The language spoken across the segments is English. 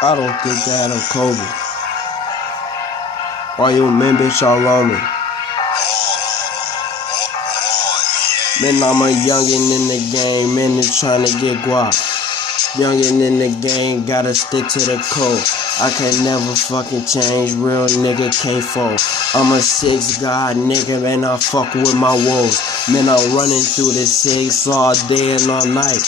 I don't think that I'm Kobe. Why you men bitch all on me? Man, I'm a youngin' in the game, man, they tryna get guap. Youngin' in the game, gotta stick to the code. I can never fucking change, real nigga can't fold. I'm a 6 god nigga, man, I fuck with my woes. Man, I'm running through the 6 all day and all night.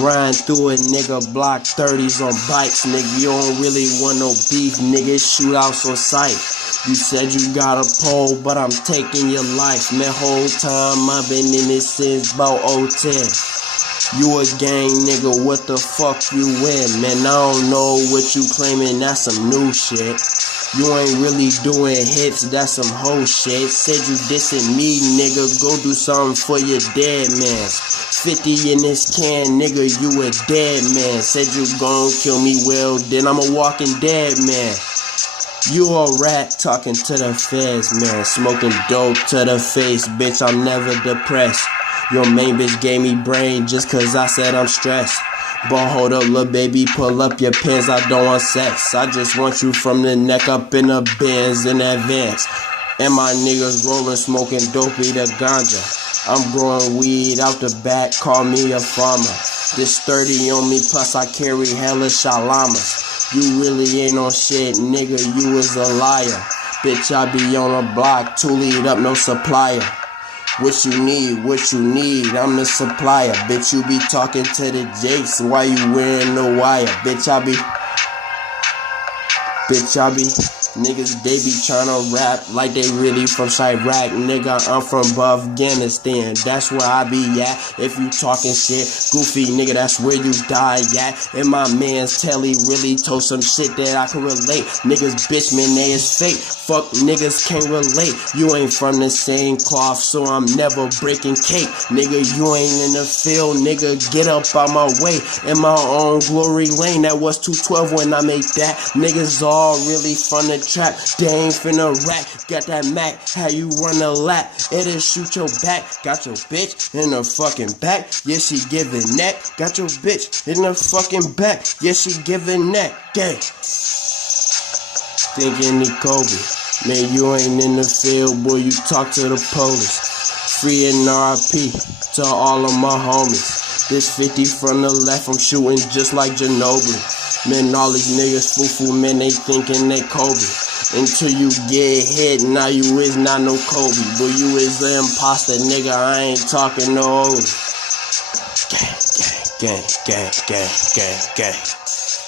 Riding through it, nigga, block 30s on bikes, nigga. You don't really want no beef, nigga. Shootouts on sight. You said you got a pole, but I'm taking your life. Man, whole time I've been in this since about 010. You a gang nigga, what the fuck you in? Man, I don't know what you claiming, that's some new shit. You ain't really doing hits, that's some hoe shit. Said you dissing me, nigga, go do something for your dead man. 50 in this can, nigga, you a dead man. Said you gon' kill me, well, then I'm a walking dead man. You a rat talking to the feds, man. Smoking dope to the face, bitch, I'm never depressed. Your main bitch gave me brain just cause I said I'm stressed. But hold up, little baby, pull up your pants, I don't want sex. I just want you from the neck up in the Benz in advance. And my niggas rolling, smoking dopey the ganja. I'm growing weed out the back, call me a farmer. This 30 on me, plus I carry hella shalamas. You really ain't on shit, nigga, you is a liar. Bitch, I be on a block, two lead up, no supplier. What you need, I'm the supplier. Bitch, you be talking to the Jakes, why you wearing the wire? Bitch, I be niggas, they be tryna rap like they really from Chirac. Nigga, I'm from Afghanistan, that's where I be at. If you talking shit, goofy nigga, that's where you die at. And my man's Telly really told some shit that I can relate. Niggas, bitch, man, they is fake. Fuck niggas can't relate. You ain't from the same cloth, so I'm never breaking cake. Nigga, you ain't in the field, nigga, get up out my way. In my own glory lane, that was 212 when I made that. Niggas all really from the trap, they ain't finna rap. Got that Mac, how you run a lap, it'll shoot your back. Got your bitch in the fucking back, yeah, she giving neck. Got your bitch in the fucking back, yeah, she giving neck. Gang. Thinking the Kobe, man, you ain't in the field, boy, you talk to the police. Free and RIP to all of my homies. This 50 from the left, I'm shooting just like Ginobili. Man, all these niggas foo-foo, man, they thinking they Kobe. Until you get hit, now you is not no Kobe. But you is an imposter, nigga, I ain't talking no Gang, gang, gang, gang, gang, gang, gang.